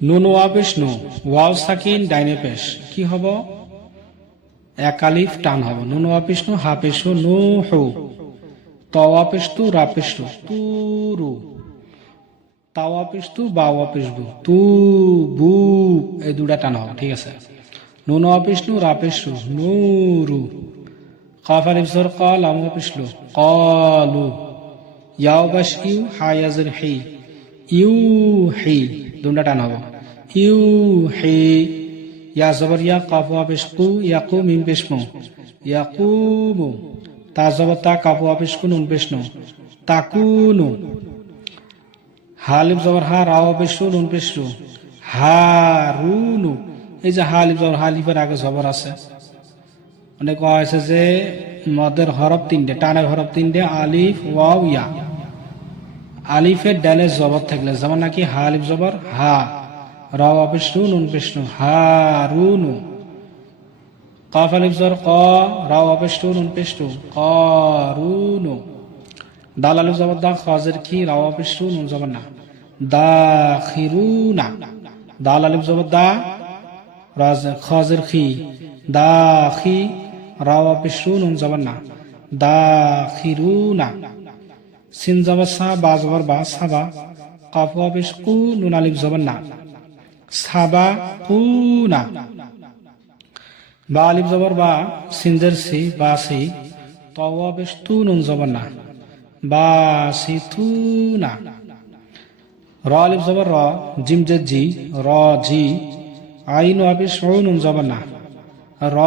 নুন ওয়া পেশ নু, ওয়াও সাকিন ডাইনে পেশ, কি হব? এক আলিফ টান হব। নুন ওয়া পেশ নু, হা পেশ নু হু, তওয়া পেশ তু, রা পেশ তু, তুরু, তাওয়া পেশ তু, বাওয়া পেশ বু, তু বু, এই দুটা টান হবে, ঠিক আছে। নুন ওয়া পেশ নু, রা পেশ রু, নুরু, কাফ আলিফ জবর কা, লাম ওয়া পেশ লু, কালু, ইয়াও বাশ ইউ, হা ইয়া জের হি, ইউ হি, দুটা টান হবে, ইউ হি, ইয়া জবর ইয়া, কাফ ওয়া পেশ কু, ইয়াকু, মিম পেশ মু, ইয়াকুমু, তা জবর তা, কাফ ওয়া পেশ কু, নুন পেশ নু, তাকুনু, হা আলিফ জবর হা, রা ওয়া পেশ রু, নুন পেশ রু, হারুনু। এই যে হা আলিফ জবর, হা আলিফের আগে জবর আছে। অনেক কওয়া হয়েছে যে মদের হরফ তিনটে, টানের হরফ তিনটে, আলিফ ওয়াও ইয়া। আলিফের ডালে জবর থাকলে যেমন নাকি হা আলিফ জবর হা, রা ওয়া পেশ রু, নুন পেশ নু, হারুনু, কাফ আলিফ জবর ক, রা ওয়া পেশ রু, নুন পেশ রু, কারুনু, দাল আলিফ জবর দা, খাজের কি, রা ওয়া পেশ রু, নুন জবর না, দাখিরুনা, দাল আলিফ জবর দা, খাজের খি, দাখি, রা ওয়া পেশ রু, নুন জবর না, দাখিরুনা, সিন জবর সা, বা জবর বা, সাবা, কাফ ওয়া পেশ কু, নুন আলিফ জবর না, সাবা কুনা, বা আলিফ জবর বা, সিনজের সি, বা সি, ত ওয়া পেশ তু, নুন জবর না, বা সি তু না, র আলিফ জবর র, জিম জের জি, র জি, আইন ওয়া পেশ উ, নুন জবর না, র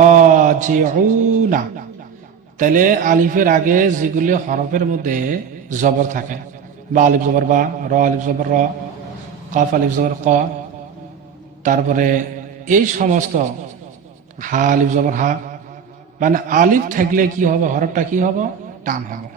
জি উ না। তাহলে আলিফের আগে যেগুলি হরফের মধ্যে জবর থাকে, বা আলিফ জবর বা, র আলিফ জবর র, কাফ আলিফ জবর ক, তারপরে এই সমস্ত হা আলিফ জবর হা, মানে আলিফ থাকলে কি হবে, হরফটা কি হবে, টান হবে।